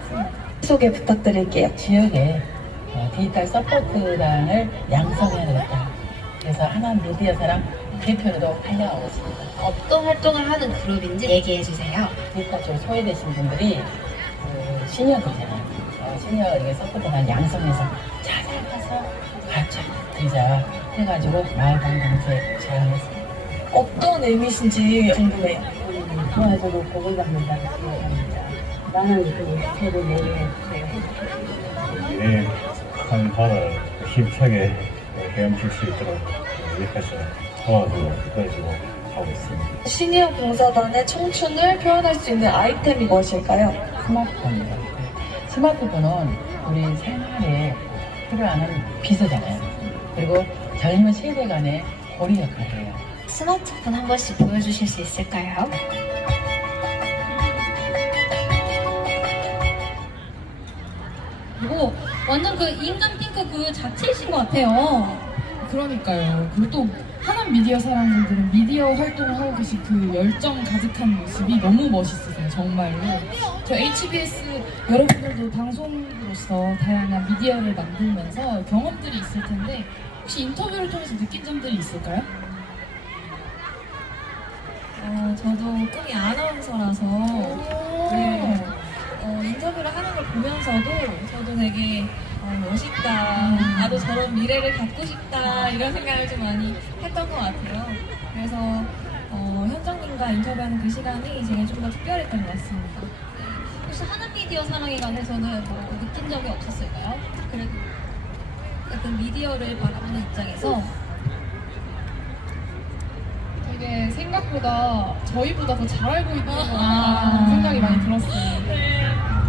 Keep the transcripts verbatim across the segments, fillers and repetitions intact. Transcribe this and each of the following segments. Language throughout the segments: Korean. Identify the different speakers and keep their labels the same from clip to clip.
Speaker 1: 있습니다.
Speaker 2: 소개 부탁드릴게요.
Speaker 1: 지역에 어, 디지털 서포트단을 양성해야 되겠다. 그래서 하나는 미디어 사랑 대표로도 활동하고 있습니다.
Speaker 3: 어떤 활동을 하는 그룹인지 얘기해 주세요.
Speaker 1: 디지털 쪽 소외되신 분들이 그 시니어들이잖아요. 어, 시니어 이게 서포트단 양성해서 찾아가서 가르쳐 드리자 해가지고 마을 공동체 제안했습니다.
Speaker 2: 어떤 의미신지 궁금해요.
Speaker 1: 도와주고 복을 받는다는 생각합니다. 나는 그 새로 내게
Speaker 4: 내 산바다를 힘차게 헤엄칠 수 있도록 여기까지 도와주고 도와주고 하고 있습니다.
Speaker 2: 시니어 봉사단의 청춘을 표현할 수 있는 아이템이 무엇일까요?
Speaker 1: 스마트폰입니다. 스마트폰은 우리 생활에 필요한 비서잖아요. 그리고 젊은 세대 간의 고리 역할을 해요.
Speaker 3: 스마트폰 한 번씩 보여주실 수 있을까요?
Speaker 5: 그리고 완전 그 인간 핑크 그 자체이신 것 같아요.
Speaker 6: 그러니까요. 그리고 또 하남 미디어 사람분들은 미디어 활동을 하고 계신 그 열정 가득한 모습이 너무 멋있으세요. 정말로. 저 에이치비에스 여러분들도 방송으로서 다양한 미디어를 만들면서 경험들이 있을 텐데 혹시 인터뷰를 통해서 느낀 점들이 있을까요?
Speaker 5: 어, 저도 꿈이 아나운서라서 네, 어, 인터뷰를 하는 걸 보면서도 저도 되게 어, 멋있다, 나도 저런 미래를 갖고 싶다 이런 생각을 좀 많이 했던 것 같아요. 그래서 어, 현정님과 인터뷰하는 그 시간이 제가 좀 더 특별했던 것 같습니다. 혹시 하는 미디어 사랑에 관해서는 뭐 느낀 점이 없었을까요? 그래도 약간 미디어를 바라보는 입장에서
Speaker 6: 되게 생각보다 저희보다 더 잘 알고 있는 것
Speaker 5: 아.
Speaker 6: 같다는 생각이 많이 들었어요.
Speaker 5: 네.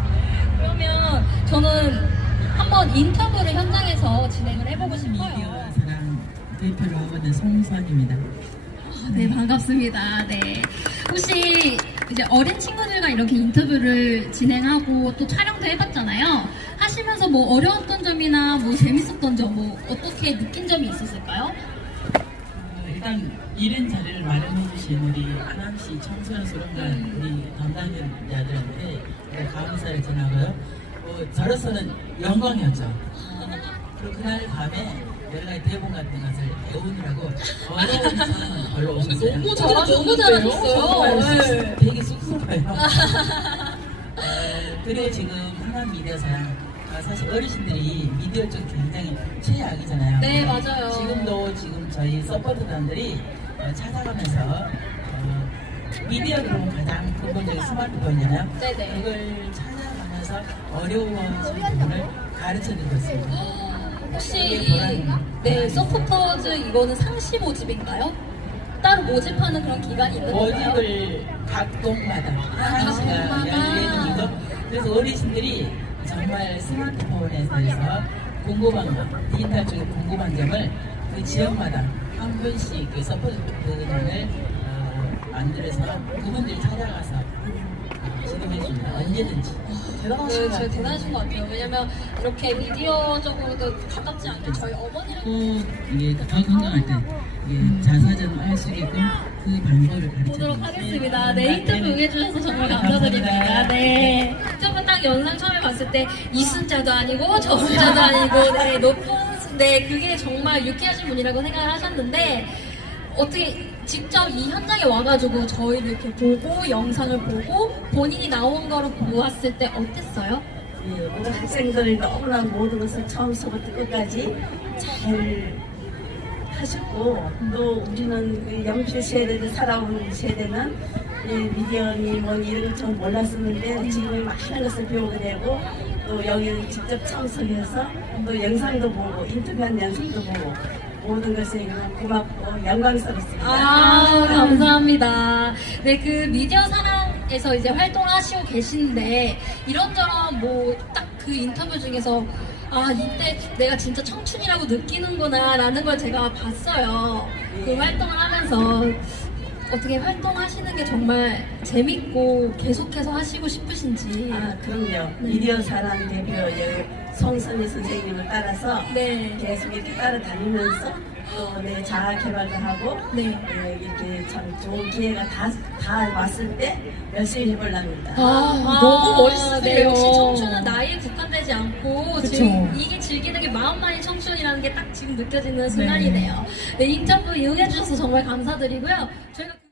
Speaker 5: 그러면 저는 한번 인터뷰를 현장에서 진행을 해보고 싶어요.
Speaker 7: 미디어 사랑 대표로 하고 있는 송수환입니다.
Speaker 8: 네, 반갑습니다. 네. 혹시 이제 어린 친구들과 이렇게 인터뷰를 진행하고 또 촬영도 해봤잖아요. 하시면서 뭐 어려웠던 점이나 뭐 재밌었던 점, 뭐 어떻게 느낀 점이 있었을까요?
Speaker 7: 어, 일단 이런 자리를 마련해 주신 우리 하남시 청소년 소련관 우리 담당자들한테 감사를 전하고요. 어, 저로서는 영광이었죠. 그리고 그날 밤에 여러 가지 대본 같은 것을 배우느라고 어려운 점은 별로 없었어요.
Speaker 5: 너무 잘하셨는데요? 너무 잘하셨어요.
Speaker 7: 정말 되게 쑥스러워요. 어, 그리고 지금 하남 미디어 사랑 아, 사실 어르신들이 미디어 쪽 굉장히 최악이잖아요.
Speaker 5: 네, 맞아요.
Speaker 7: 지금도 지금 저희 서포트단들이 어, 찾아가면서 어, 미디어 그러면 가장 근본적인 스마트폰이잖아요.
Speaker 5: 네네.
Speaker 7: 그걸 찾아가면서 어려워하시는 분을 가르쳐드리고 있습니다.
Speaker 5: 혹시 이, 네, 서포터즈 이거는 상시 모집인가요? 따로 모집하는 그런 기간이 있는 건가요?
Speaker 7: 모집을 각 동마다 한 시간
Speaker 5: 동마다.
Speaker 7: 열리는 거죠. 그래서 어르신들이 정말 스마트폰에 대해서 궁금한 거, 디지털 쪽에 궁금한 점을 그 지역마다 한 분씩 그 서포트단을 어, 만들어서 그분들이 찾아가서 어, 지도해 줍니다. 언제든지. 대단하신
Speaker 5: 네,
Speaker 7: 것
Speaker 5: 저희
Speaker 7: 같아요.
Speaker 5: 대단하신 것 같아요. 왜냐면 이렇게 미디어적으로도 가깝지 않게 저희 어머니랑
Speaker 7: 또 이게 더 건강할 때 이게 자사전 할 수 있게끔 그 방법을 가르쳐
Speaker 5: 보도록 하겠습니다. 네, 인터뷰 응해주셔서 정말 감사드립니다. 네. 인터뷰 딱 영상 처음에 봤을 때 이순자도 아니고 저순자도 아니고 네, 높은, 네, 그게 정말 유쾌하신 분이라고 생각을 하셨는데 어떻게 직접 이 현장에 와가지고 저희를 이렇게 보고 영상을 보고 본인이 나온 거를 보았을 때 어땠어요?
Speaker 9: 예, 우리 학생들 너무나 모든 것을 처음서부터 끝까지 잘 하셨고 또 우리는 그 연필 세대를 살아온 세대는 예, 미디어니 뭐 이런 걸 좀 몰랐었는데 지금 많은 것을 배우게 되고 또 여기 직접 참석해서 또 영상도 보고 인터뷰한 영상도 보고 모든 것이 그냥 고맙고 영광스럽습니다.
Speaker 5: 아, 감사합니다. 네, 그 미디어 사랑에서 이제 활동하시고 계신데 이런저런 뭐 딱 그 인터뷰 중에서 아, 이때 내가 진짜 청춘이라고 느끼는구나 라는 걸 제가 봤어요. 그 활동을 하면서 어떻게 활동하시는 게 정말 재밌고 계속해서 하시고 싶으신지.
Speaker 9: 아, 그럼요. 미디어 사랑 대표 송선희 선생님을 따라서
Speaker 5: 네.
Speaker 9: 계속 이렇게 따라다니면서 또 내 자아 개발도 하고
Speaker 8: 네.
Speaker 9: 네, 이렇게 참 좋은 기회가 다, 다 왔을 때 열심히 해보려합니다.
Speaker 6: 아, 너무 멋있으세요.
Speaker 8: 네, 역시 청춘은 나이에 국한되지 않고
Speaker 6: 그쵸.
Speaker 8: 지금 이게 즐기는 게 마음만이 청춘이라는 게 딱 지금 느껴지는 순간이네요. 네, 인터뷰 이용해주셔서 정말 감사드리고요. 저희가